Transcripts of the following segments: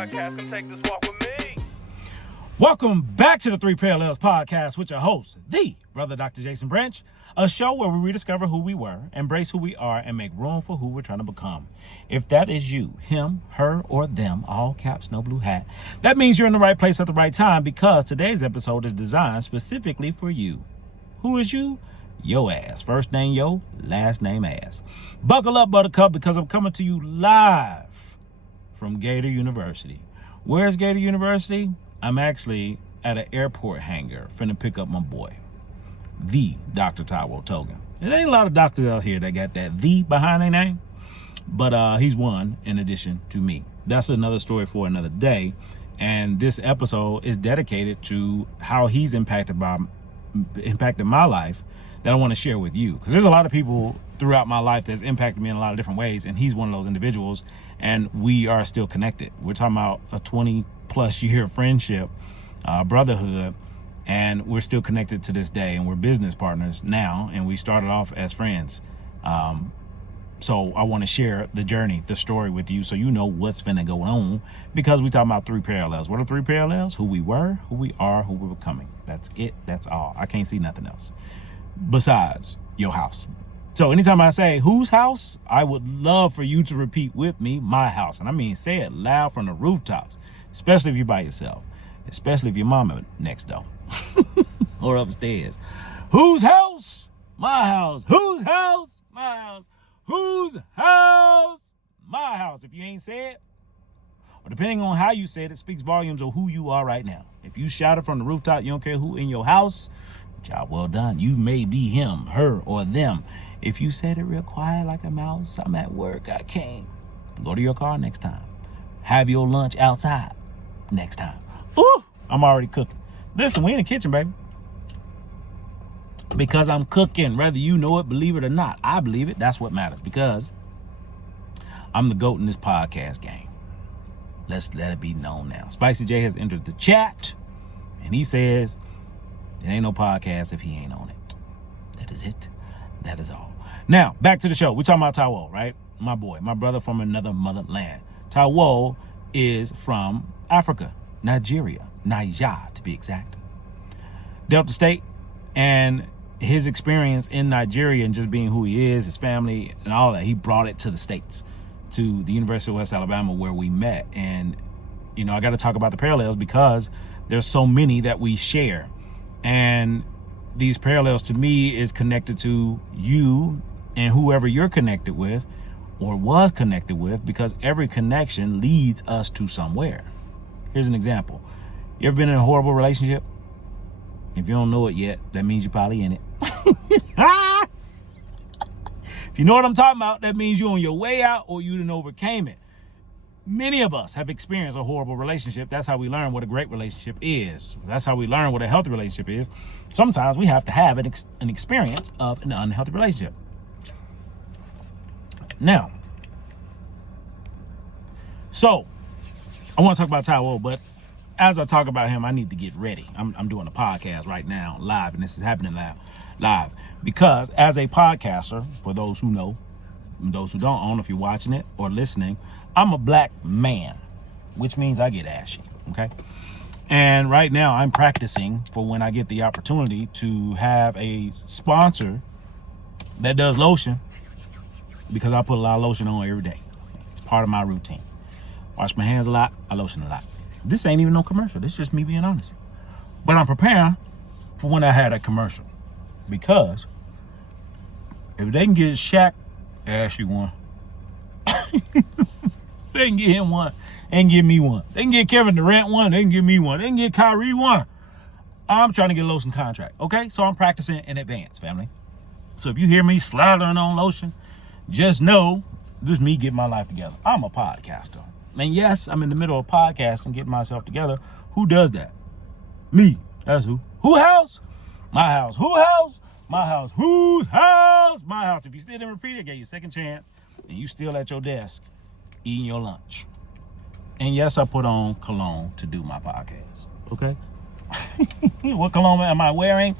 podcast. Come take this walk with me. Welcome back to the Three Parallels podcast with your host, the Brother Dr. Jason Branch, a show where we rediscover who we were, embrace who we are, and make room for who we're trying to become. If that is you, him, her, or them, all caps, no blue hat, that means you're in the right place at the right time, because today's episode is designed specifically for you. Who is you? Yo ass. First name yo, last name ass. Buckle up, Buttercup, because I'm coming to you live from Gator University. Where's Gator University? I'm actually at an airport hangar finna pick up my boy, the Dr. Taiwo Togan. There ain't a lot of doctors out here that got that "the" behind their name, but he's one in addition to me. That's another story for another day, and this episode is dedicated to how he's impacted my life that I want to share with you, because there's a lot of people throughout my life that's impacted me in a lot of different ways, and he's one of those individuals, and we are still connected. We're talking about a 20-plus year friendship, brotherhood, and we're still connected to this day, and we're business partners now, and we started off as friends. So I want to share the journey, the story with you, so you know what's finna go on, because we talking about three parallels. What are three parallels? Who we were, who we are, who we're becoming. That's it. That's all. I can't see nothing else besides your house. So anytime I say whose house, I would love for you to repeat with me, my house. And I mean, say it loud from the rooftops, especially if you're by yourself, especially if your mama next door or upstairs. Whose house? My house. Whose house? My house. Whose house? My house. If you ain't said, or depending on how you said it, speaks volumes of who you are right now. If you shouted from the rooftop, you don't care who in your house, job well done. You may be him, her, or them. If you said it real quiet like a mouse, I'm at work, I can't. Go to your car next time. Have your lunch outside next time. Ooh, I'm already cooking. Listen, we in the kitchen, baby. Because I'm cooking, whether you know it, believe it or not. I believe it. That's what matters, because I'm the GOAT in this podcast game. Let's let it be known now. Spicy J has entered the chat, and he says, there ain't no podcast if he ain't on it. That is it. That is all. Now, back to the show. We're talking about Taiwo, right? My boy, my brother from another motherland. Taiwo is from Africa, Nigeria, Niger to be exact. Delta State, and his experience in Nigeria and just being who he is, his family and all that, he brought it to the States, to the University of West Alabama where we met. And, you know, I got to talk about the parallels because there's so many that we share. And these parallels to me is connected to you and whoever you're connected with or was connected with, because every connection leads us to somewhere. Here's an example. You ever been in a horrible relationship? If you don't know it yet, that means you're probably in it. If you know what I'm talking about, that means you're on your way out or you done overcame it. Many of us have experienced a horrible relationship. That's how we learn what a great relationship is. That's how we learn what a healthy relationship is. Sometimes we have to have an experience of an unhealthy relationship. Now, so I want to talk about Taiwo, but as I talk about him, I need to get ready. I'm doing a podcast right now, live, and this is happening live. Because as a podcaster, for those who know, and those who don't, I don't know if you're watching it or listening, I'm a black man, which means I get ashy, okay? And right now I'm practicing for when I get the opportunity to have a sponsor that does lotion, because I put a lot of lotion on every day. It's part of my routine. Wash my hands a lot, I lotion a lot. This ain't even no commercial. This is just me being honest. But I'm preparing for when I had a commercial, because if they can get Shaq ashy one, they can get him one and give me one. They can get Kevin Durant one, they can give me one. They can get Kyrie one. I'm trying to get a lotion contract, okay? So I'm practicing in advance, family. So if you hear me slathering on lotion, just know this is me getting my life together. I'm a podcaster. And yes, I'm in the middle of podcasting, getting myself together. Who does that? Me. That's who. Who house? My house. Who house? My house. Whose house? My house. If you still didn't repeat it, I gave you a second chance, and you still at your desk eating your lunch. And yes, I put on cologne to do my podcast. Okay? What cologne am I wearing?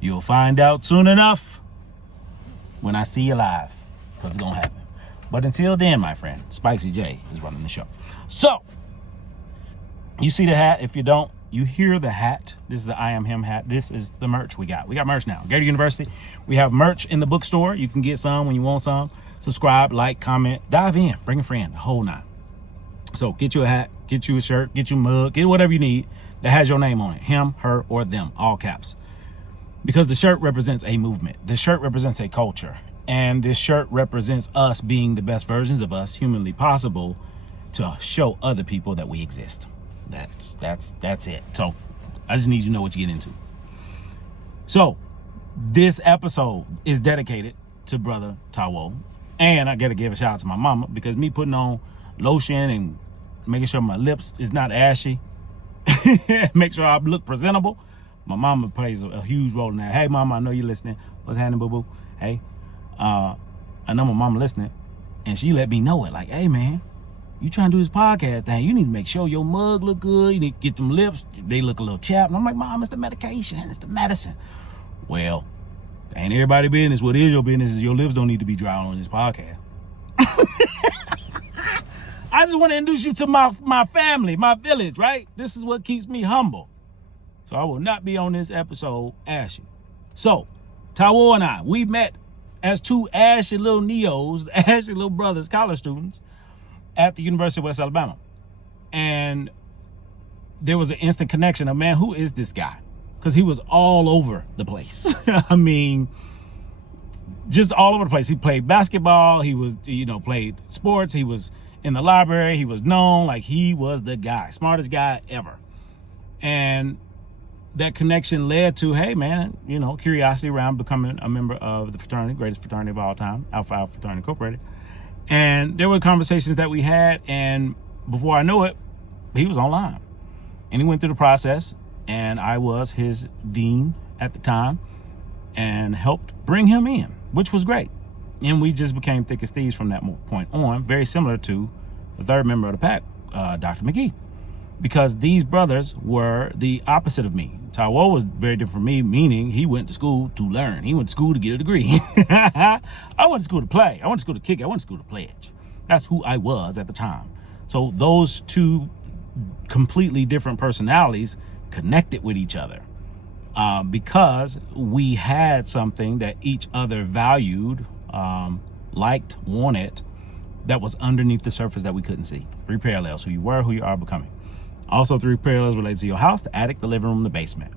You'll find out soon enough when I see you live, because it's going to happen. But until then, my friend, Spicy J is running the show. So, You see the hat. If you don't, you hear the hat. This is the I Am Him hat. This is the merch we got. We got merch now. Gator University. We have merch in the bookstore. You can get some when you want some. Subscribe, like, comment, dive in, bring a friend, the whole nine. So get you a hat, get you a shirt, get you a mug, get whatever you need that has your name on it. Him, her, or them, all caps. Because the shirt represents a movement. The shirt represents a culture. And this shirt represents us being the best versions of us humanly possible to show other people that we exist. That's it. So I just need you to know what you get into. So this episode is dedicated to brother Taiwo. And I gotta give a shout out to my mama, because me putting on lotion and making sure my lips is not ashy, make sure I look presentable. My mama plays a huge role in that. Hey mama, I know you're listening. What's happening, boo-boo? Hey, I know my mama listening, and she let me know it. Like, hey man, you trying to do this podcast thing, you need to make sure your mug look good. You need to get them lips, they look a little chapped. And I'm like, Mom, it's the medication, it's the medicine. Well, ain't everybody business. What is your business is your lips don't need to be dry on this podcast. I just want to introduce you to my family, my village, right? This is what keeps me humble. So I will not be on this episode ashy. So, Taiwo and I, we met as two ashy little neos, ashy little brothers, college students at the University of West Alabama. And there was an instant connection of, man, who is this guy? Because he was all over the place. I mean, just all over the place. He played basketball. He was, played sports. He was in the library. He was known. Like, he was the guy, smartest guy ever. And that connection led to, hey, man, curiosity around becoming a member of the fraternity, greatest fraternity of all time, Alpha Alpha Fraternity Incorporated. And there were conversations that we had. And before I knew it, he was online. And he went through the process. And I was his dean at the time and helped bring him in, which was great. And we just became thick as thieves from that point on, very similar to the third member of the pack, Dr. McGee, because these brothers were the opposite of me. Taiwo was very different from me, meaning he went to school to learn. He went to school to get a degree. I went to school to play. I went to school to kick. I went to school to pledge. That's who I was at the time. So those two completely different personalities connected with each other because we had something that each other valued, liked, wanted, that was underneath the surface that we couldn't see. Three parallels: who you were, who you are becoming. Also, three parallels related to your house: the attic, the living room, the basement.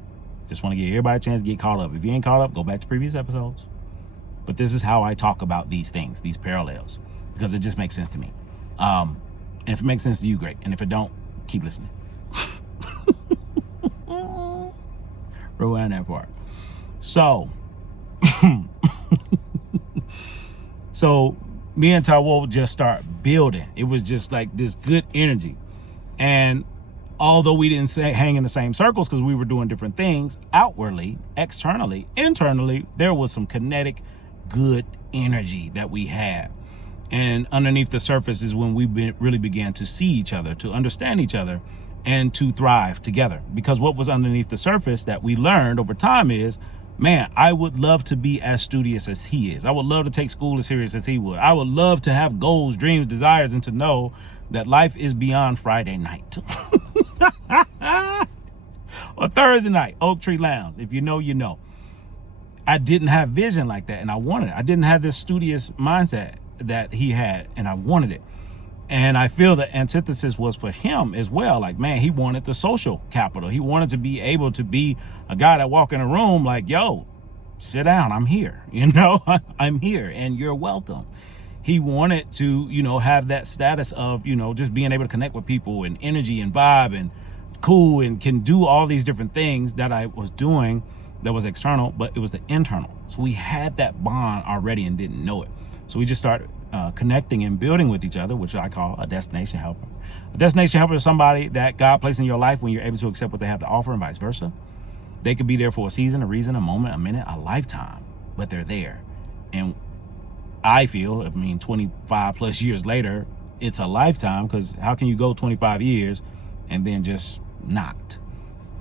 Just want to give everybody a chance to get caught up. If you ain't caught up, go back to previous episodes. But this is how I talk about these things, these parallels, because it just makes sense to me. And if it makes sense to you, great. And if it don't, keep listening. Rewind that part. So, me and Taiwo just start building. It was just like this good energy. And although we didn't hang in the same circles because we were doing different things, outwardly, externally, internally, there was some kinetic, good energy that we had. And underneath the surface is when we really began to see each other, to understand each other, and to thrive together. Because what was underneath the surface that we learned over time is, man, I would love to be as studious as he is. I would love to take school as serious as he would. I would love to have goals, dreams, desires, and to know that life is beyond Friday night. Or Thursday night, Oak Tree Lounge. If you know, you know. I didn't have vision like that, and I wanted it. I didn't have this studious mindset that he had, and I wanted it. And I feel the antithesis was for him as well. Like, man, he wanted the social capital. He wanted to be able to be a guy that walk in a room like, yo, sit down, I'm here. I'm here and you're welcome. He wanted to, have that status of, just being able to connect with people and energy and vibe and cool and can do all these different things that I was doing that was external, but it was the internal. So we had that bond already and didn't know it. So we just started connecting and building with each other, which I call a destination helper. A destination helper is somebody that God placed in your life when you're able to accept what they have to offer and vice versa. They could be there for a season, a reason, a moment, a minute, a lifetime, but they're there. And I feel, 25 plus years later, it's a lifetime, because how can you go 25 years and then just not?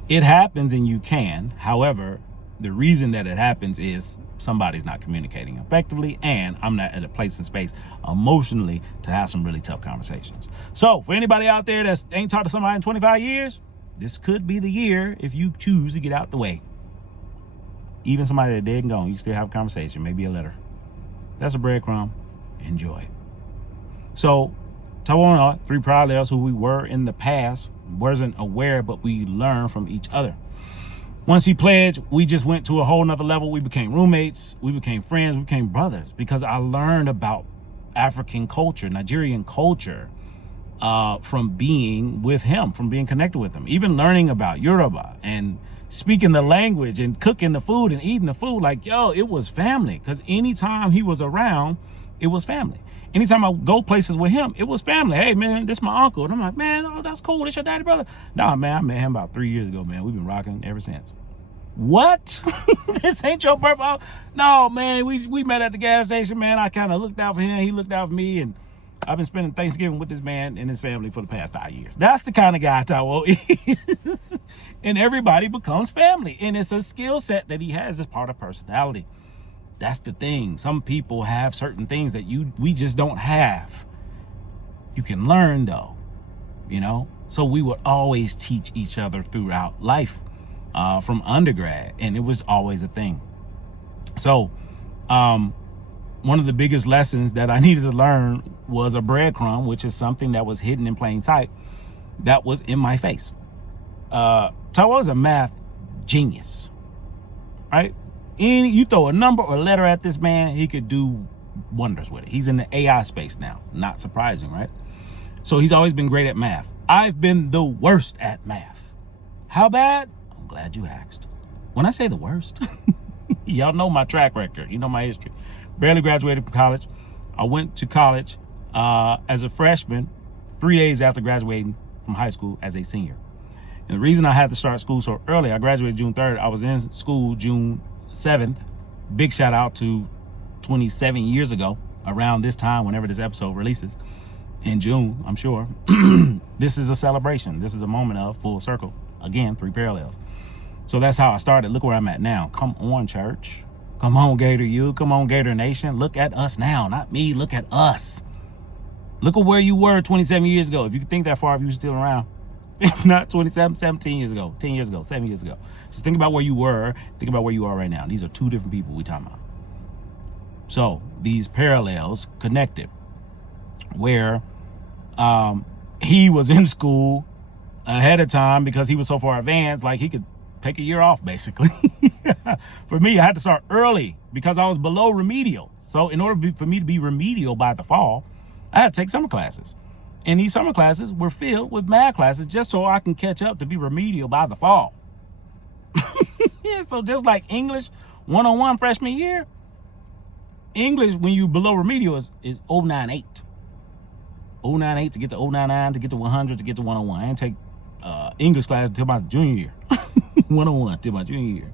It happens and you can. However, The reason that it happens is somebody's not communicating effectively, and I'm not at a place and space emotionally to have some really tough conversations. So for anybody out there that ain't talked to somebody in 25 years, this could be the year if you choose to get out the way. Even somebody that's dead and gone, you can still have a conversation, maybe a letter. That's a breadcrumb. Enjoy. So Taiwo and I, three parallels who we were in the past, wasn't aware, but we learned from each other. Once he pledged, we just went to a whole nother level. We became roommates, we became friends, we became brothers, because I learned about African culture, Nigerian culture, from being with him, from being connected with him, even learning about Yoruba and speaking the language and cooking the food and eating the food. Like, yo, it was family, because anytime he was around, it was family. Anytime I go places with him, it was family. Hey, man, this is my uncle. And I'm like, man, oh, that's cool. This your daddy, brother? Nah, man, I met him about 3 years ago, man. We've been rocking ever since. What? This ain't your birthday? No, man, we met at the gas station, man. I kind of looked out for him. He looked out for me. And I've been spending Thanksgiving with this man and his family for the past 5 years. That's the kind of guy Taiwo is. And everybody becomes family. And it's a skill set that he has as part of personality. That's the thing. Some people have certain things that we just don't have. You can learn though, you know? So we would always teach each other throughout life, from undergrad, and it was always a thing. So one of the biggest lessons that I needed to learn was a breadcrumb, which is something that was hidden in plain sight, that was in my face. Taiwo is a math genius, right? You throw a number or letter at this man, he could do wonders with it. He's in the AI space now. Not surprising, right? So he's always been great at math. I've been the worst at math. How bad? I'm glad you asked. When I say the worst, y'all know my track record. You know my history. Barely graduated from college. I went to college as a freshman 3 days after graduating from high school as a senior. And the reason I had to start school so early, I graduated June 3rd. I was in school June 7th. Big shout out to 27 years ago, around this time, whenever this episode releases in June, I'm sure. This is a celebration. This is a moment of full circle. Again, three parallels. So that's how I started. Look where I'm at now. Come on, church. Come on, Gator U. Come on, Gator Nation. Look at us now. Not me. Look at us. Look at where you were 27 years ago. If you could think that far, if you were still around. If not 17 years ago, 10 years ago, 7 years ago. Just think about where you were, think about where you are right now. These are two different people we talking about. So these parallels connected, where he was in school ahead of time because he was so far advanced, like he could take a year off basically. For me, I had to start early because I was below remedial. So in order for me to be remedial by the fall, I had to take summer classes. And these summer classes were filled with math classes just so I can catch up to be remedial by the fall. Yeah, so just like English 101 freshman year, English when you below remedial is 098. 098 to get to 099 to get to 100 to get to 101. I didn't take English class until my junior year. 101 until my junior year.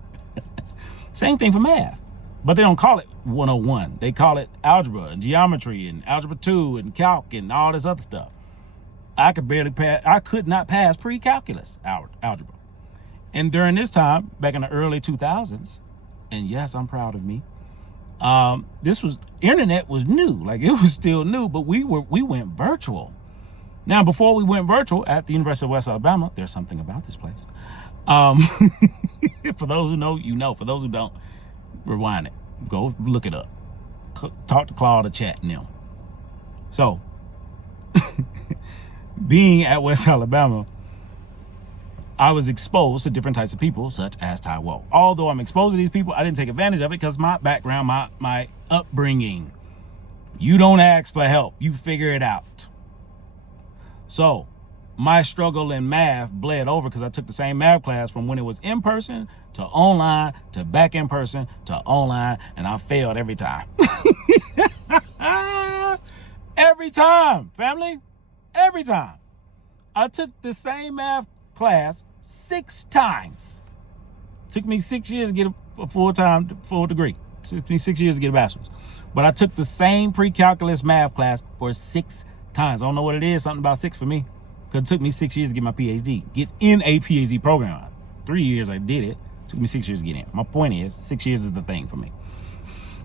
Same thing for math. But they don't call it 101. They call it algebra and geometry and algebra 2 and calc and all this other stuff. I could not pass pre-calculus algebra. And during this time, back in the early 2000s, and yes, I'm proud of me, internet was new. Like, it was still new, but we went virtual. Now, before we went virtual at the University of West Alabama, there's something about this place. For those who know, you know. For those who don't, rewind it. Go look it up. Talk to Claude or chat now. So, being at West Alabama, I was exposed to different types of people, such as Taiwo. Although I'm exposed to these people, I didn't take advantage of it because my background, my upbringing. You don't ask for help. You figure it out. So, my struggle in math bled over because I took the same math class from when it was in person to online to back in person to online, and I failed every time. Every time, family. Every time. I took the same math class 6 times. Took me 6 years to get a full degree. Took me 6 years to get a bachelor's. But I took the same pre-calculus math class for 6 times. I don't know what it is, something about 6 for me. Because it took me 6 years to get my PhD. Get in a PhD program. 3 years I did it. Took me 6 years to get in. My point is, 6 years is the thing for me.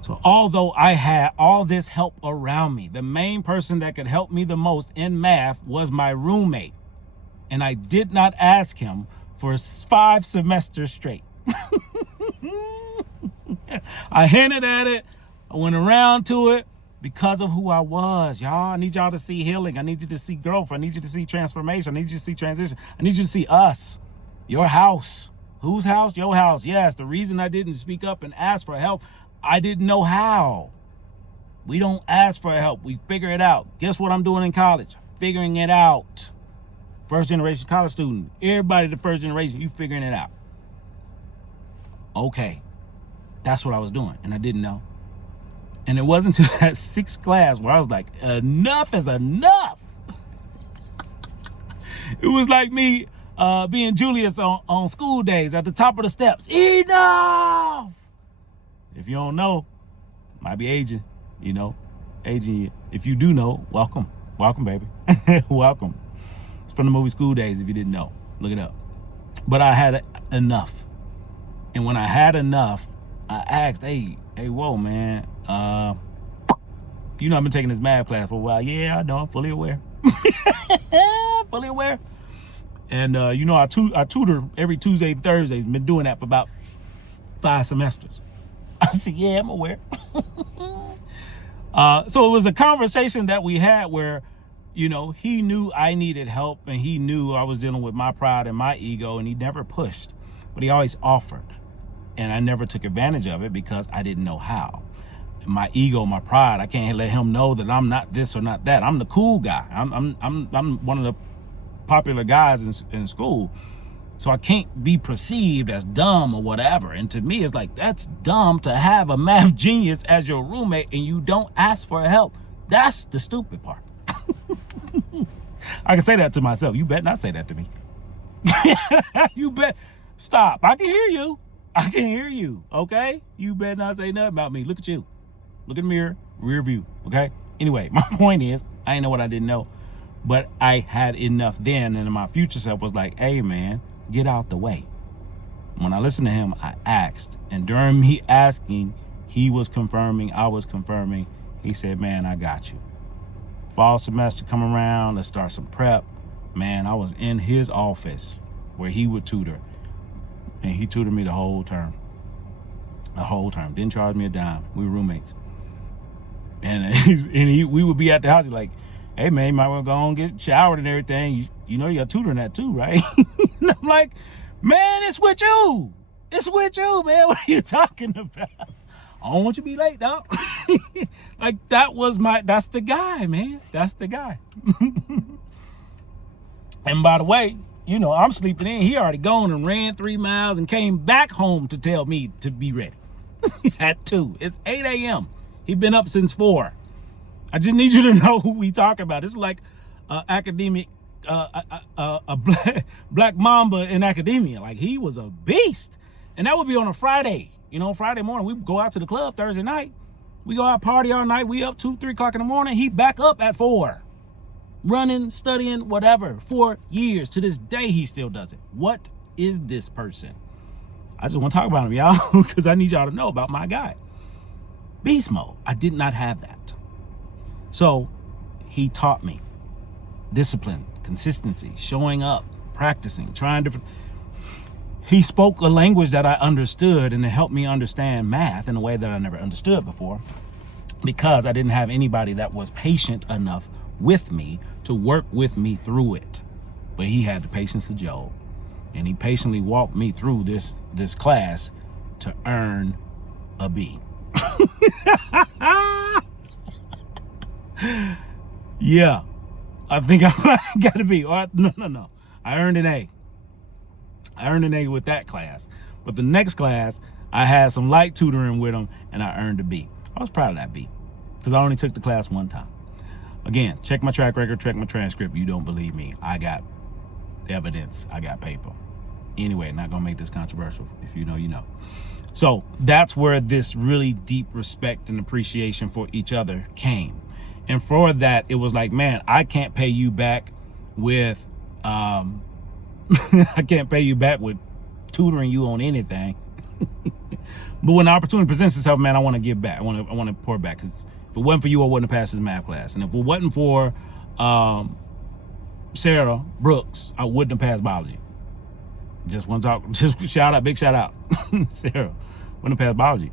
So although I had all this help around me, the main person that could help me the most in math was my roommate. And I did not ask him for 5 semesters straight. I hinted at it. I went around to it because of who I was, y'all. I need y'all to see healing. I need you to see growth. I need you to see transformation. I need you to see transition. I need you to see us, your house. Whose house? Your house. Yes, the reason I didn't speak up and ask for help, I didn't know how. We don't ask for help. We figure it out. Guess what I'm doing in college? Figuring it out. First generation college student. Everybody the first generation, you figuring it out. Okay. That's what I was doing, and I didn't know. And it wasn't until that 6th class where I was like, enough is enough. It was like me being Julius on school days at the top of the steps. Enough! If you don't know, might be aging, aging you. If you do know, welcome. Welcome, baby. Welcome. It's from the movie School Days, if you didn't know. Look it up. But I had enough. And when I had enough, I asked, hey, whoa, man. I've been taking this math class for a while. Yeah, I know, I'm fully aware. Fully aware. And, I tutor every Tuesday and Thursday. Been doing that for about 5 semesters. I said, yeah, I'm aware. So it was a conversation that we had where, he knew I needed help and he knew I was dealing with my pride and my ego, and he never pushed, but he always offered. And I never took advantage of it because I didn't know how. My ego, my pride, I can't let him know that I'm not this or not that. I'm the cool guy. I'm one of the popular guys in school. So I can't be perceived as dumb or whatever. And to me, it's like, that's dumb to have a math genius as your roommate and you don't ask for help. That's the stupid part. I can say that to myself. You better not say that to me. You bet. Stop. I can hear you. I can hear you. Okay? You better not say nothing about me. Look at you. Look in the mirror. Rear view. Okay? Anyway, my point is, I didn't know what I didn't know. But I had enough then, and my future self was like, hey, man, get out the way. When I listened to him, I asked. And during me asking, he was confirming, I was confirming. He said, man, I got you. Fall semester come around, let's start some prep. Man, I was in his office where he would tutor. And he tutored me the whole term. The whole term. Didn't charge me a dime. We were roommates. And we would be at the house, like, hey, man, you might want to go on and get showered and everything. You got tutoring that too, right? And I'm like, man, it's with you. It's with you, man. What are you talking about? I don't want you to be late, dog. Like, that's the guy, man. That's the guy. And by the way, I'm sleeping in. He already gone and ran 3 miles and came back home to tell me to be ready. At 2. It's 8 a.m. He been up since 4. I just need you to know who we talking about. It's like academic, a black mamba in academia. Like, he was a beast. And that would be on a Friday. Friday morning, we go out to the club. Thursday night, we go out party all night. We up 2, 3 o'clock in the morning. He back up at 4. Running, studying, whatever, for years. To this day, he still does it. What is this person? I just want to talk about him, y'all, because I need y'all to know about my guy. Beast mode. I did not have that. So he taught me discipline, consistency, showing up, practicing, trying different. He spoke a language that I understood, and it helped me understand math in a way that I never understood before, because I didn't have anybody that was patient enough with me to work with me through it. But he had the patience of Job, and he patiently walked me through this class to earn a B. Yeah, I think I got to be. No. I earned an A. I earned an A with that class. But the next class, I had some light tutoring with him, and I earned a B. I was proud of that B, because I only took the class one time. Again, check my track record, check my transcript. You don't believe me. I got evidence. I got paper. Anyway, not going to make this controversial. If you know, you know. So that's where this really deep respect and appreciation for each other came. And for that, it was like, man, I can't pay you back with, I can't pay you back with tutoring you on anything. But when the opportunity presents itself, man, I want to give back. I want to pour back, because if it wasn't for you, I wouldn't have passed this math class. And if it wasn't for Sarah Brooks, I wouldn't have passed biology. Just want to talk, just big shout out. Sarah wouldn't have passed biology.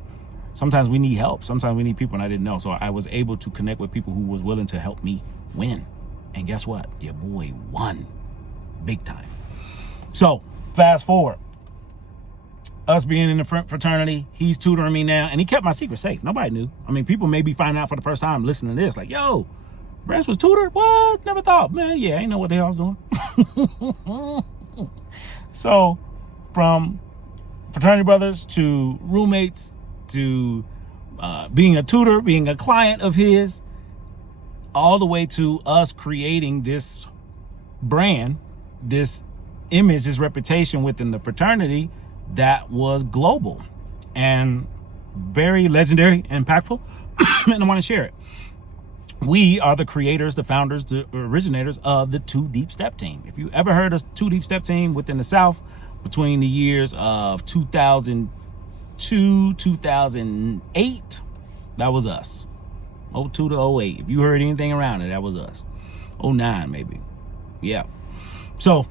Sometimes we need help. Sometimes we need people, and I didn't know. So I was able to connect with people who was willing to help me win. And guess what? Your boy won big time. So fast forward. Us being in the fraternity, he's tutoring me now, and he kept my secret safe. Nobody knew. I mean, people may be finding out for the first time listening to this, like, yo, Branch was tutored? What? Never thought. Man, yeah, I ain't know what the hell I was doing. So, from fraternity brothers to roommates to being a tutor, being a client of his, all the way to us creating this brand, this image, this reputation within the fraternity that was global and very legendary, impactful, and I want to share it. We are the creators, the founders, the originators of the 2 Deep Step Team. If you ever heard of 2 Deep Step Team within the South, between the years of 2002, 2008, that was us. 02 to 08. If you heard anything around it, that was us. 09 maybe. Yeah. So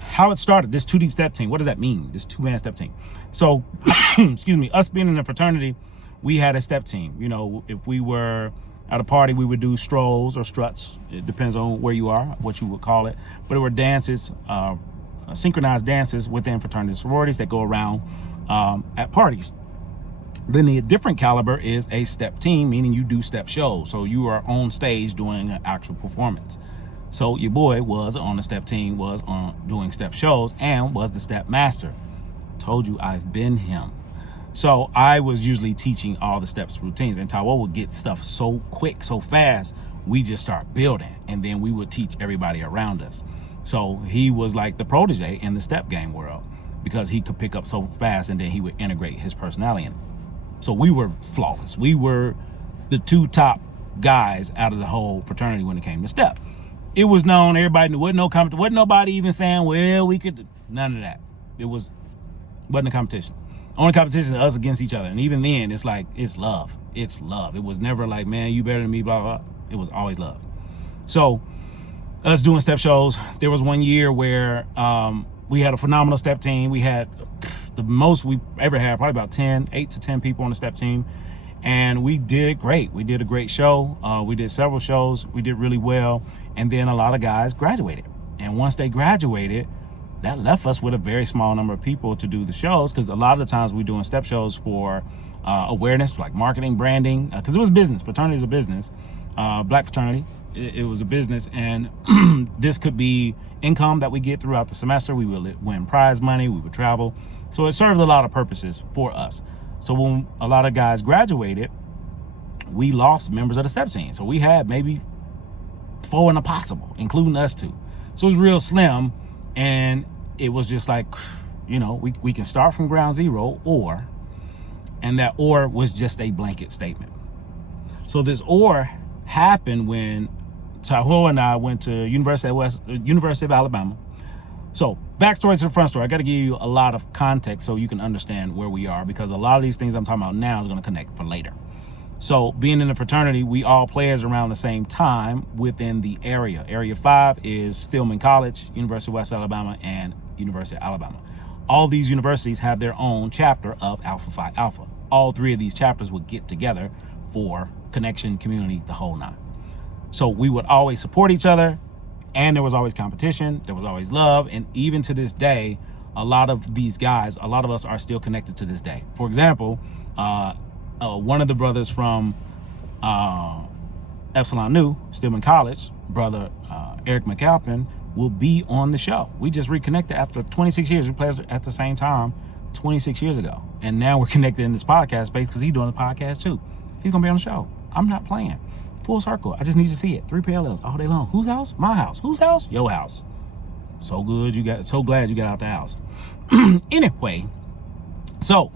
how it started, this 2 Deep Step Team, what does that mean? This 2-man step team. So, excuse me, us being in a fraternity, we had a step team. You know, if we were at a party, we would do strolls or struts. It depends on where you are, what you would call it. But it were dances, synchronized dances within fraternity sororities that go around at parties. Then the different caliber is a step team, meaning you do step shows. So you are on stage doing an actual performance. So your boy was on the step team, was on doing step shows, and was the step master. Told you I've been him. So I was usually teaching all the steps routines, and Taiwo would get stuff so quick, so fast, we just start building, and then we would teach everybody around us. So he was like the protege in the step game world, because he could pick up so fast, and then he would integrate his personality in it. So we were flawless. We were the 2 top guys out of the whole fraternity when it came to step. It was known, everybody knew, wasn't nobody even saying, well, we could, none of that. It wasn't a competition. Only competition is us against each other. And even then, it's like, it's love. It's love. It was never like, man, you better than me, blah, blah, blah. It was always love. So us doing step shows, there was one year where we had a phenomenal step team. We had the most we ever had, probably about 8 to 10 people on the step team. And we did great. We did a great show. We did several shows. We did really well. And then a lot of guys graduated. And once they graduated, that left us with a very small number of people to do the shows, because a lot of the times we're doing step shows for awareness, like marketing, branding, because it was business. Fraternity is a business. Black fraternity, it was a business. And this could be income that we get throughout the semester. We would win prize money. We would travel. So it served a lot of purposes for us. So when a lot of guys graduated, we lost members of the step team. So we had maybe 4 in a possible, including us 2. So it was real slim. And it was just like, you know, we can start from ground zero, and that or was just a blanket statement. So this or happened when Taiwo and I went to University of Alabama. So backstory to the front story. I got to give you a lot of context so you can understand where we are, because a lot of these things I'm talking about now is going to connect for later. So being in the fraternity, we all players around the same time within the area. Area 5 is Stillman College, University of West Alabama, and University of Alabama. All these universities have their own chapter of Alpha Phi Alpha. All 3 of these chapters would get together for connection, community, the whole 9. So we would always support each other, and there was always competition, there was always love, and even to this day, a lot of these guys, a lot of us are still connected to this day. For example, one of the brothers from Epsilon Nu, Stillman College, brother Eric McAlpin, will be on the show. We just reconnected after 26 years. We played at the same time 26 years ago. And now we're connected in this podcast space because he's doing the podcast too. He's going to be on the show. I'm not playing. Full circle. I just need to see it. 3 parallels all day long. Whose house? My house. Whose house? Your house. So glad you got out the house. Anyway, so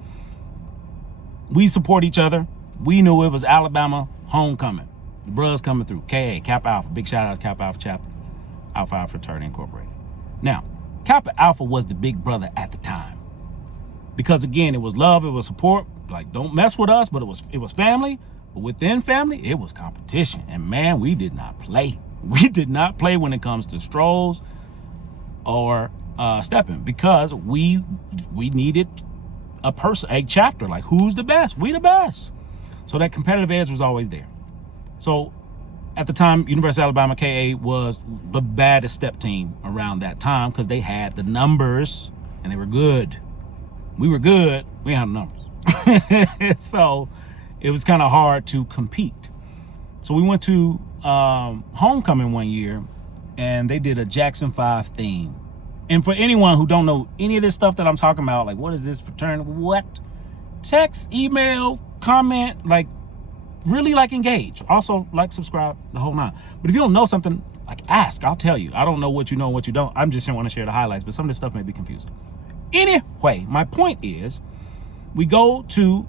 we support each other. We knew it was Alabama homecoming. The bros coming through. KA, Kappa Alpha. Big shout out to Kappa Alpha chapter. Alpha Alpha Fraternity Incorporated. Now, Kappa Alpha was the big brother at the time. Because again, it was love, it was support. Like, don't mess with us, but it was family. But within family, it was competition. And man, we did not play. We did not play when it comes to strolls or stepping, because we needed a chapter. Like, who's the best? We the best. So that competitive edge was always there. So at the time, University of Alabama KA was the baddest step team around that time, because they had the numbers and they were good. We were good. We had numbers. So it was kind of hard to compete. So we went to homecoming one year, and they did a Jackson 5 theme. And for anyone who don't know any of this stuff that I'm talking about, like, what is this fraternity? What? Text, email, comment, like, really, like, engage. Also, like, subscribe, the whole nine. But if you don't know something, like, ask. I'll tell you. I don't know what you know and what you don't. I'm just want to share the highlights, but some of this stuff may be confusing. Anyway, my point is, we go to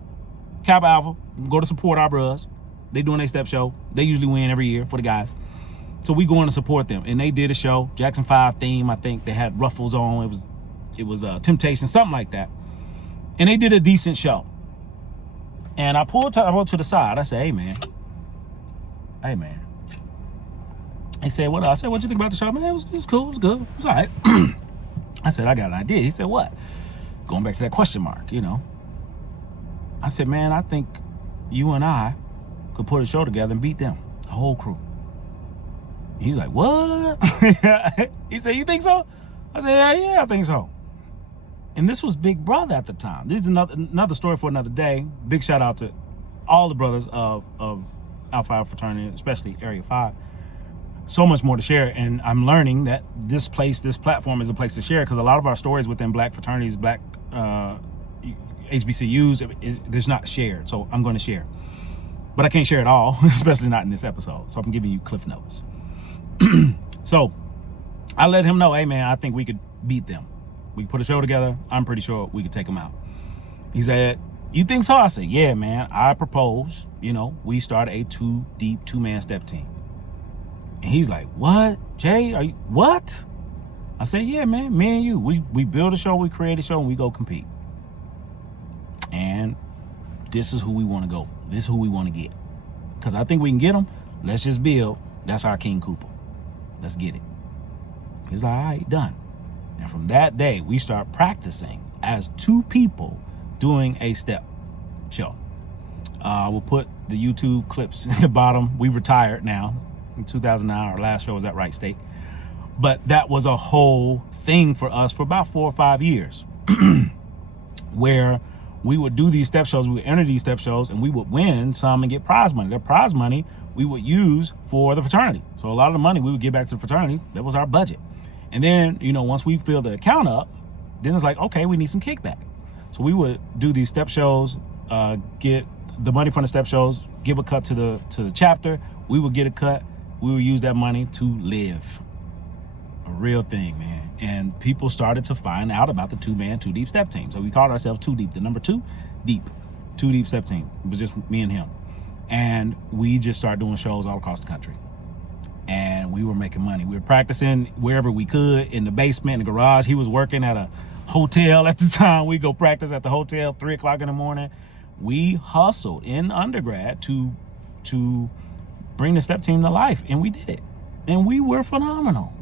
Kappa Alpha, go to support our bros. They doing their step show. They usually win every year for the guys. So we going to support them. And they did a show, Jackson 5 theme. I think they had ruffles on. It was Temptation, something like that. And they did a decent show. And I pulled Taiwo to the side. I said, hey, man. He said, what? I said, what you think about the show? Man, it was cool. It was good. It was all right. I said, I got an idea. He said, what? Going back to that question mark, you know. I said, man, I think you and I could put a show together and beat them, the whole crew. He's like, what? He said, you think so? I said, yeah, I think so. And this was Big Brother at the time. This is another story for another day. Big shout out to all the brothers of Alpha Alpha fraternity, especially Area 5. So much more to share, and I'm learning that this platform is a place to share, because a lot of our stories within black fraternities, black HBCUs, there's not shared. So I'm going to share, but I can't share it all, especially not in this episode. So I'm giving you cliff notes. So I let him know, hey man, I think we could beat them. We put a show together. I'm pretty sure we could take them out. He said, you think so? I said, yeah, man. I propose, we started a two-man step team. And he's like, what? Jay, are you, what? I said, yeah, man, me and you, we build a show, we create a show, and we go compete. And this is who we want to go. This is who we want to get. Because I think we can get them. Let's just build. That's our King Cooper. Let's get it. He's like, all right, done. And from that day, we start practicing as two people doing a step show. We'll put the YouTube clips in the bottom. We retired now. In 2009, our last show was at Wright State. But that was a whole thing for us for about 4 or 5 years, where we would do these step shows, we would enter these step shows, and we would win some and get prize money. That prize money we would use for the fraternity. So a lot of the money we would give back to the fraternity. That was our budget. And then, once we fill the account up, then it's like, okay, we need some kickback. So we would do these step shows, get the money from the step shows, give a cut to the chapter. We would get a cut. We would use that money to live. A real thing, man. And people started to find out about the 2-man, 2-deep step team. So we called ourselves 2 Deep, the number 2 deep, 2 deep step team. It was just me and him. And we just started doing shows all across the country. And we were making money. We were practicing wherever we could, in the basement, in the garage. He was working at a hotel at the time. We go practice at the hotel 3 o'clock in the morning. We hustled in undergrad to bring the step team to life, and we did it. And we were phenomenal.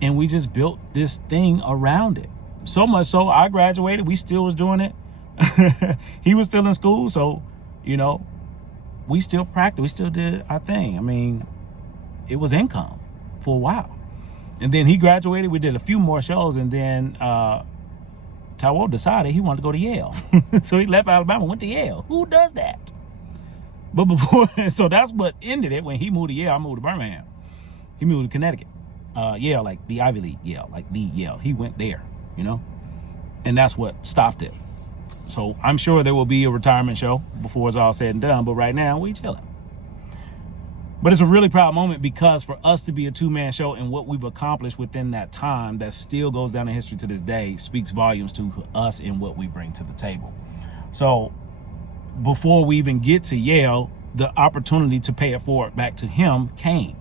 And we just built this thing around it. So much so, I graduated. We still was doing it. He was still in school, so, we still practiced. We still did our thing. I mean, it was income for a while. And then he graduated. We did a few more shows, and then Taiwo decided he wanted to go to Yale. So he left Alabama, went to Yale. Who does that? But before, so that's what ended it. When he moved to Yale, I moved to Birmingham. He moved to Connecticut. Yale, like the Ivy League Yale, like the Yale. He went there, and that's what stopped it. So I'm sure there will be a retirement show before it's all said and done. But right now, we chilling. But it's a really proud moment, because for us to be a 2-man show and what we've accomplished within that time, that still goes down in history to this day, speaks volumes to us and what we bring to the table. So before we even get to Yale, the opportunity to pay it forward back to him came.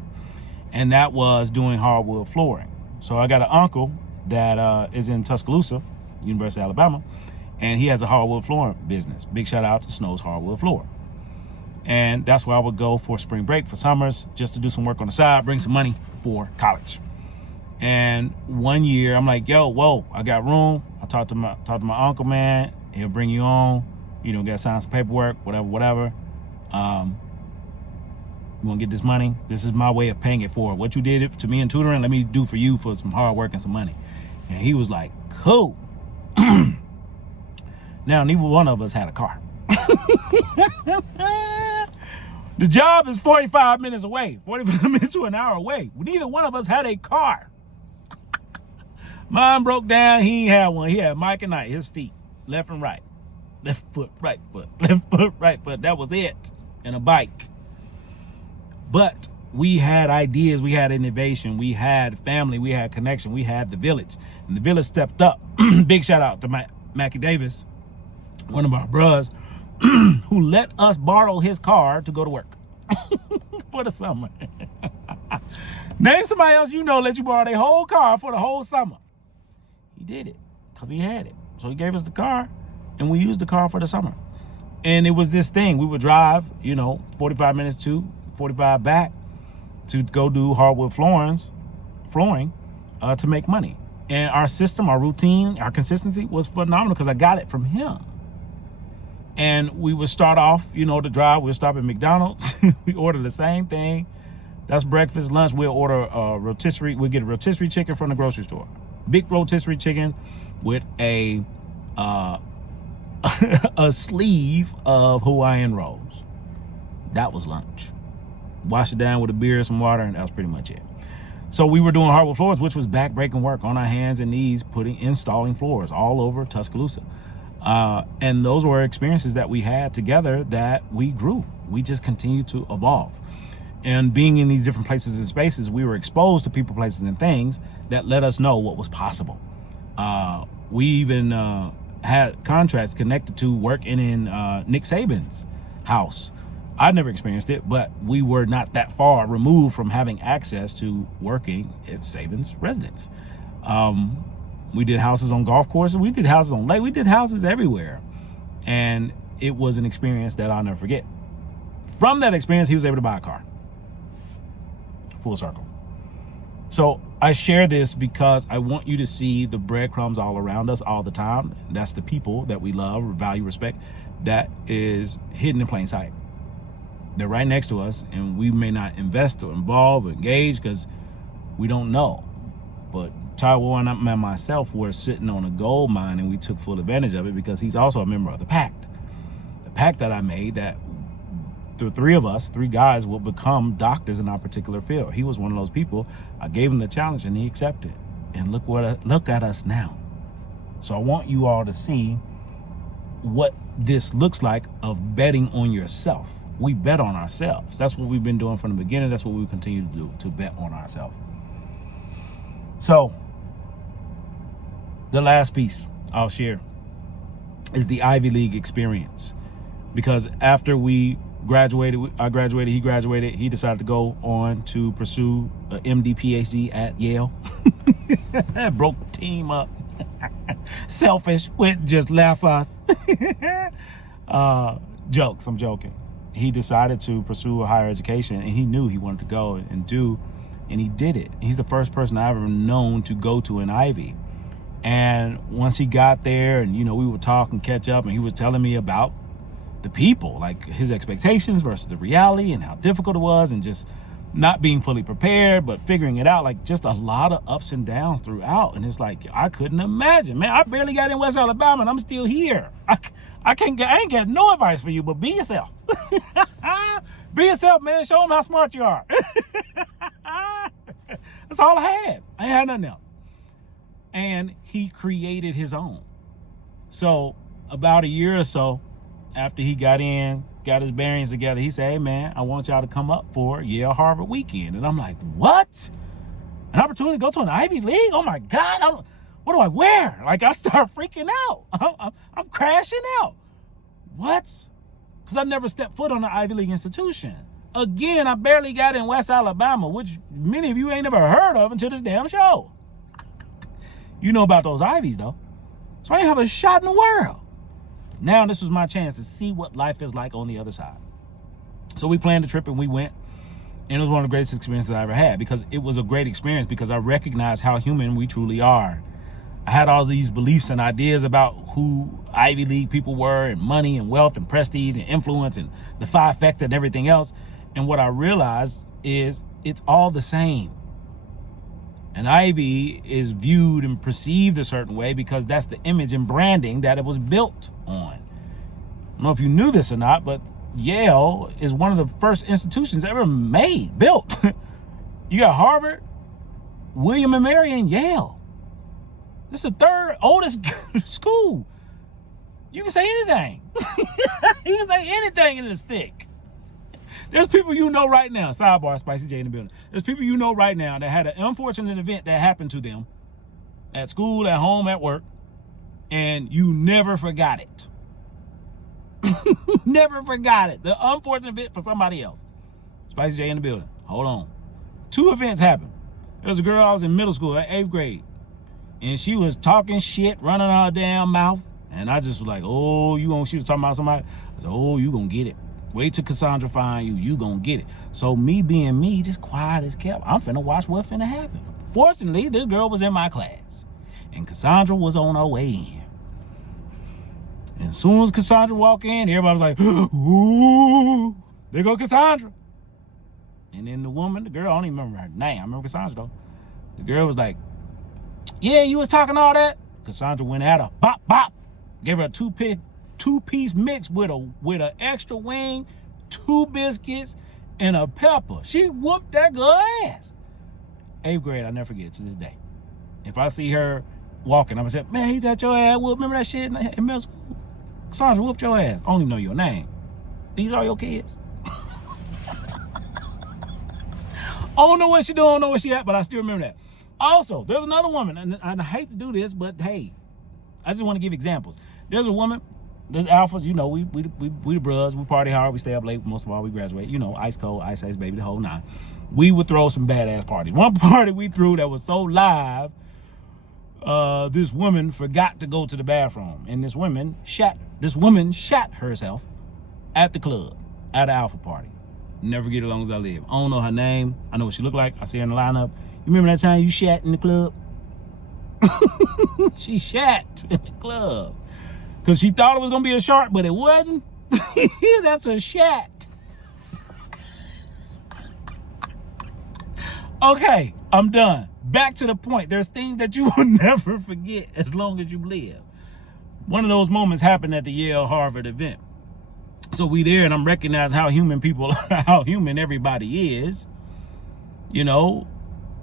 And that was doing hardwood flooring. So I got an uncle that is in Tuscaloosa, University of Alabama, and he has a hardwood flooring business. Big shout out to Snow's Hardwood Floor. And that's where I would go for spring break, for summers, just to do some work on the side, bring some money for college. And one year I'm like, yo, whoa, I got room. I talked to my uncle, man. He'll bring you on. You know, gotta sign some paperwork, whatever. You want to get this money? This is my way of paying it forward. What you did to me in tutoring, let me do for you for some hard work and some money. And he was like, cool. Now, neither one of us had a car. The job is 45 minutes away, 45 minutes to an hour away. Neither one of us had a car. Mine broke down. He had one. He had Mike and Knight, his feet, left and right. Left foot, right foot, left foot, right foot. That was it. And a bike. But we had ideas, we had innovation, we had family, we had connection, we had the village. And the village stepped up. Big shout out to Mackie Davis, one of our bros, who let us borrow his car to go to work for the summer. Name somebody else you know let you borrow their whole car for the whole summer. He did it because he had it. So he gave us the car and we used the car for the summer. And it was this thing. We would drive, 45 minutes to 45 back to go do hardwood flooring to make money. And our system, our routine, our consistency was phenomenal because I got it from him. And we would start off, to drive. We'd stop at McDonald's. We order the same thing. That's breakfast, lunch. We'll order a rotisserie. We'll get a rotisserie chicken from the grocery store. Big rotisserie chicken with a sleeve of Hawaiian rolls. That was lunch. Wash it down with a beer, some water, and that was pretty much it. So we were doing hardwood floors, which was back-breaking work on our hands and knees, installing floors all over Tuscaloosa. And those were experiences that we had together that we grew. We just continued to evolve. And being in these different places and spaces, we were exposed to people, places, and things that let us know what was possible. We even had contracts connected to working in Nick Saban's house. I never experienced it, but we were not that far removed from having access to working at Saban's residence. We did houses on golf courses. We did houses on lake. We did houses everywhere. And it was an experience that I'll never forget. From that experience, he was able to buy a car. Full circle. So I share this because I want you to see the breadcrumbs all around us all the time. That's the people that we love, value, respect, that is hidden in plain sight. They're right next to us, and we may not invest or involve or engage because we don't know. But Taiwo and myself were sitting on a gold mine, and we took full advantage of it because he's also a member of the pact. The pact that I made that the three guys will become doctors in our particular field. He was one of those people. I gave him the challenge, and he accepted. And look at us now. So I want you all to see what this looks like of betting on yourself. We bet on ourselves. That's what we've been doing from the beginning. That's what we continue to do, to bet on ourselves. So the last piece I'll share is the Ivy League experience. Because after we graduated, I graduated, he graduated, he decided to go on to pursue an MD, PhD at Yale. Broke the team up. Selfish, went and just left us. Jokes, I'm joking. He decided to pursue a higher education, and he knew he wanted to go and do, and he did it. He's the first person I've ever known to go to an Ivy. And once he got there, and we would talk and catch up, and he was telling me about the people, like his expectations versus the reality, and how difficult it was, and just not being fully prepared, but figuring it out, like just a lot of ups and downs throughout. And it's like, I couldn't imagine, man. I barely got in West Alabama, and I'm still here. I ain't got no advice for you, but be yourself. Be yourself, man. Show them how smart you are. That's all I had. I ain't had nothing else. And he created his own. So about a year or so after he got his bearings together, he said, hey, man, I want y'all to come up for Yale Harvard weekend. And I'm like, what? An opportunity to go to an Ivy League? Oh, my God. What do I wear? Like, I start freaking out. I'm crashing out. What? Because I never stepped foot on an Ivy League institution. Again, I barely got in West Alabama, which many of you ain't never heard of until this damn show. You know about those Ivies, though. So I didn't have a shot in the world. Now this was my chance to see what life is like on the other side. So we planned the trip and we went. And it was one of the greatest experiences I ever had, because it was a great experience because I recognized how human we truly are. I had all these beliefs and ideas about who Ivy League people were, and money and wealth and prestige and influence and the trifecta and everything else. And what I realized is it's all the same. An Ivy is viewed and perceived a certain way because that's the image and branding that it was built on. I don't know if you knew this or not, but Yale is one of the first institutions ever built. You got Harvard, William and Mary, and Yale. This is the third oldest school. You can say anything. You can say anything in the stick. There's people you know right now, sidebar, Spicy J in the building. There's people you know right now that had an unfortunate event that happened to them at school, at home, at work, and you never forgot it. Never forgot it. The unfortunate event for somebody else. Spicy J in the building. Hold on. 2 events happened. There was a girl I was in middle school at 8th grade, and she was talking shit, running out her damn mouth, and I just was like, oh, she was talking about somebody. I said, oh, you gonna get it. Wait till Cassandra find you. You gonna get it. So me being me, just quiet as kept. I'm finna watch what finna happen. Fortunately, this girl was in my class, and Cassandra was on her way in. And as soon as Cassandra walked in, everybody was like, ooh, there go Cassandra. And then the girl, I don't even remember her name. I remember Cassandra though. The girl was like, yeah, you was talking all that? Cassandra went at her, bop, bop. Gave her a two-piece mix with a extra wing, 2 biscuits, and a pepper. She whooped that girl ass. 8th grade, I'll never forget it to this day. If I see her walking, I'm gonna say, man, you got your ass whooped. Remember that shit in middle school? Cassandra whooped your ass. I don't even know your name. These are your kids. I don't know what she doing, I don't know where she at, but I still remember that. Also, there's another woman, and I hate to do this, but hey, I just want to give examples. There's a woman, there's alphas, you know, we the bros, we party hard, we stay up late most of all, we graduate, you know, ice cold, ice baby, the whole 9. We would throw some badass parties. One party we threw that was so live, this woman forgot to go to the bathroom, and this woman shot herself at the club, at an alpha party. Never get it as long as I live. I don't know her name. I know what she looked like. I see her in the lineup. You remember that time you shat in the club? She shat in the club. Because she thought it was going to be a shark, but it wasn't. That's a shat. Okay, I'm done. Back to the point. There's things that you will never forget as long as you live. One of those moments happened at the Yale-Harvard event. So we there, and I'm recognizing how human everybody is. You know,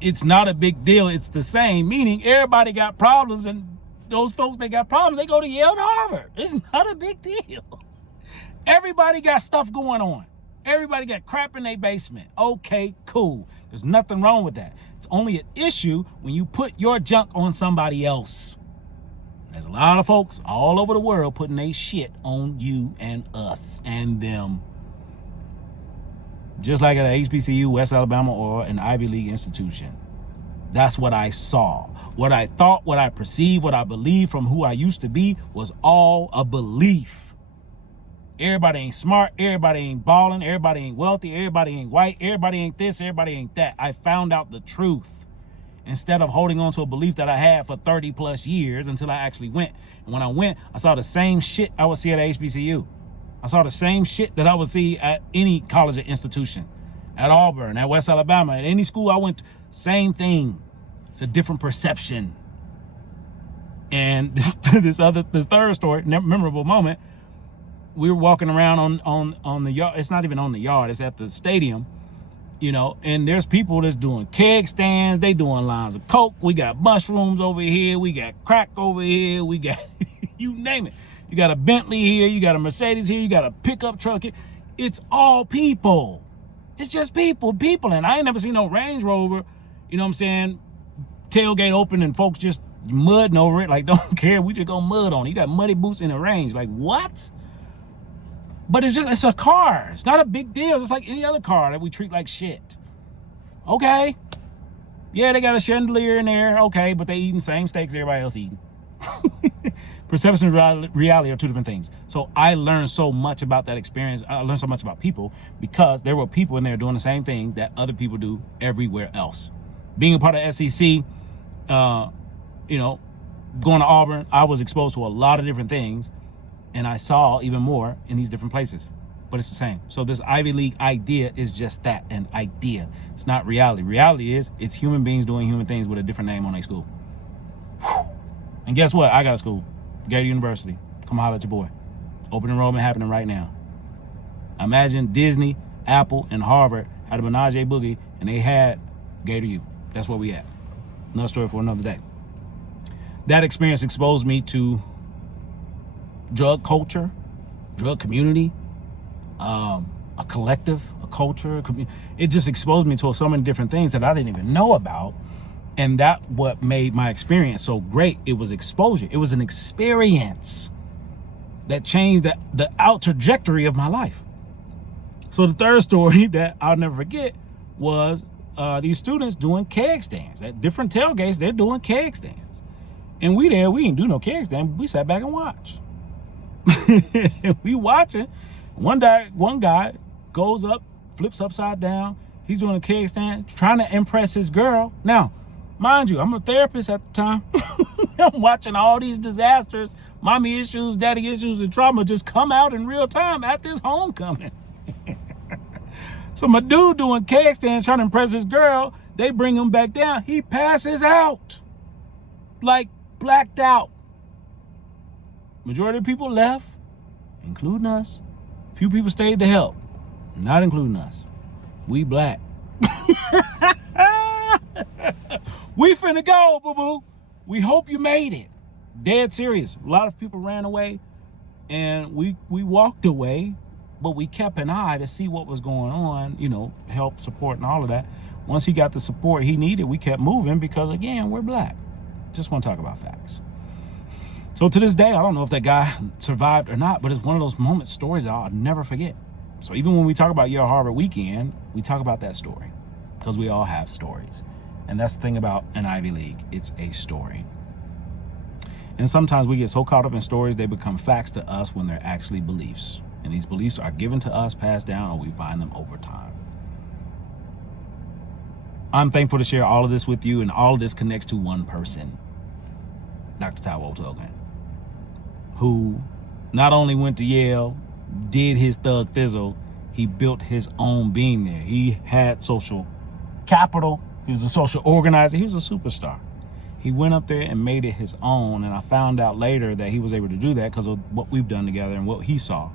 it's not a big deal. It's the same, meaning everybody got problems, and those folks that got problems, they go to Yale and Harvard. It's not a big deal. Everybody got stuff going on. Everybody got crap in their basement. Okay, cool. There's nothing wrong with that. It's only an issue when you put your junk on somebody else. There's a lot of folks all over the world putting their shit on you and us and them. Just like at a HBCU, West Alabama, or an Ivy League institution. That's what I saw. What I thought, what I perceived, what I believed from who I used to be was all a belief. Everybody ain't smart, everybody ain't balling, everybody ain't wealthy, everybody ain't white, everybody ain't this, everybody ain't that. I found out the truth instead of holding on to a belief that I had for 30 plus years until I actually went. And when I went, I saw the same shit I would see at HBCU. I saw the same shit that I would see at any college or institution, at Auburn, at West Alabama, at any school I went to. Same thing. It's a different perception. And this third story, memorable moment, we were walking around on the yard. It's not even on the yard. It's at the stadium, you know, and there's people that's doing keg stands. They doing lines of Coke. We got mushrooms over here. We got crack over here. We got, you name it. You got a Bentley here. You got a Mercedes here. You got a pickup truck here. It's all people. It's just people. And I ain't never seen no Range Rover, you know what I'm saying, tailgate open and folks just mudding over it. Like, don't care. We just go mud on it. You got muddy boots in the range. Like, what? But it's a car. It's not a big deal. It's like any other car that we treat like shit. Okay. Yeah, they got a chandelier in there, okay, but they eating the same steaks everybody else eating. Perception and reality are two different things. So I learned so much about that experience. I learned so much about people because there were people in there doing the same thing that other people do everywhere else. Being a part of SEC, you know, going to Auburn, I was exposed to a lot of different things, and I saw even more in these different places. But it's the same. So this Ivy League idea is just that, an idea. It's not reality. Reality is it's human beings doing human things with a different name on their school. Whew. And guess what? I got a school, Gator University. Come holler at your boy. Open enrollment happening right now. Imagine Disney, Apple, and Harvard had a menage a boogie, and they had Gator U. That's what we had. Another story for another day. That experience exposed me to drug culture, drug community, a collective, a culture, it just exposed me to so many different things that I didn't even know about. And that what made my experience so great. It was exposure. It was an experience that changed the out trajectory of my life. So the third story that I'll never forget was these students doing keg stands. At different tailgates, they're doing keg stands. And we didn't do no keg stand. We sat back and watched. We watching. One guy goes up, flips upside down. He's doing a keg stand, trying to impress his girl. Now, mind you, I'm a therapist at the time. I'm watching all these disasters, mommy issues, daddy issues, and trauma just come out in real time at this homecoming. So my dude doing keg stands, trying to impress his girl, they bring him back down. He passes out, like blacked out. Majority of people left, including us. Few people stayed to help, not including us. We black. We finna go, boo-boo. We hope you made it. Dead serious. A lot of people ran away, and we walked away, but we kept an eye to see what was going on, you know, help, support, and all of that. Once he got the support he needed, we kept moving because, again, we're black. Just want to talk about facts. So to this day, I don't know if that guy survived or not, but it's one of those moments, stories that I'll never forget. So even when we talk about your Harvard weekend, we talk about that story because we all have stories. And that's the thing about an Ivy League. It's a story. And sometimes we get so caught up in stories, they become facts to us when they're actually beliefs. And these beliefs are given to us, passed down, or we find them over time. I'm thankful to share all of this with you, and all of this connects to one person, Dr. Taiwo, who not only went to Yale, did his thug thizzle, he built his own being there. He had social capital. He was a social organizer. He was a superstar. He went up there and made it his own. And I found out later that he was able to do that because of what we've done together and what he saw.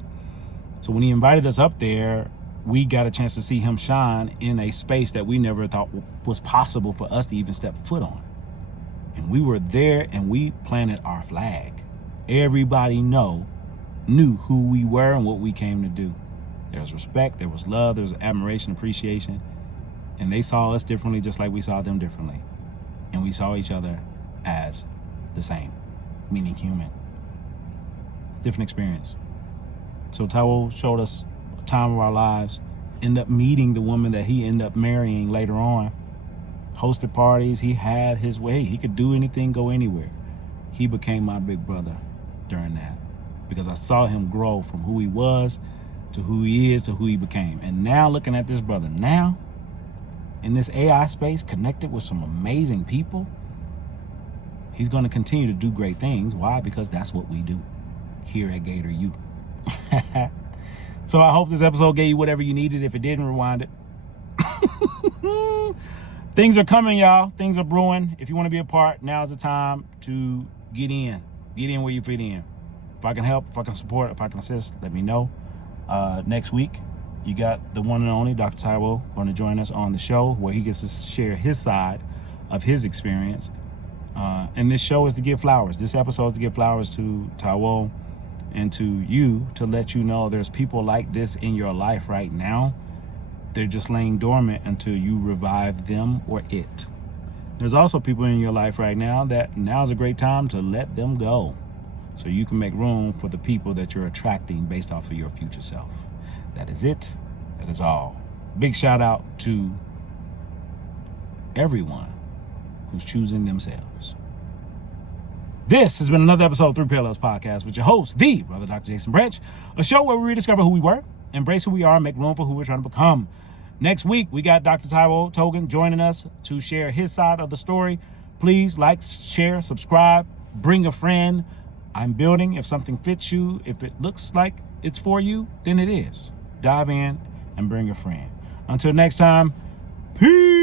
So when he invited us up there, we got a chance to see him shine in a space that we never thought was possible for us to even step foot on. And we were there and we planted our flag. Everybody knew who we were and what we came to do. There was respect, there was love, there was admiration, appreciation. And they saw us differently just like we saw them differently. And we saw each other as the same, meaning human. It's a different experience. So Taiwo showed us a time of our lives, ended up meeting the woman that he ended up marrying later on, hosted parties, he had his way. He could do anything, go anywhere. He became my big brother during that because I saw him grow from who he was to who he is to who he became. And now looking at this brother now, in this AI space, connected with some amazing people, he's going to continue to do great things. Why? Because that's what we do here at Gator U. So I hope this episode gave you whatever you needed. If it didn't, rewind it. Things are coming, y'all. Things are brewing. If you want to be a part, now's the time to get in. Get in where you fit in. If I can help, if I can support, if I can assist, let me know. Next week, you got the one and only Dr. Taiwo going to join us on the show where he gets to share his side of his experience. And this show is to give flowers. This episode is to give flowers to Taiwo and to you, to let you know there's people like this in your life right now. They're just laying dormant until you revive them or it. There's also people in your life right now that now's a great time to let them go so you can make room for the people that you're attracting based off of your future self. That is it. That is all. Big shout out to everyone who's choosing themselves. This has been another episode of 3 Parallels Podcast with your host, the Brother Dr. Jason Branch, a show where we rediscover who we were, embrace who we are, and make room for who we're trying to become. Next week, we got Dr. Taiwo Togan joining us to share his side of the story. Please like, share, subscribe, bring a friend. I'm building. If something fits you, if it looks like it's for you, then it is. Dive in and bring a friend. Until next time, peace.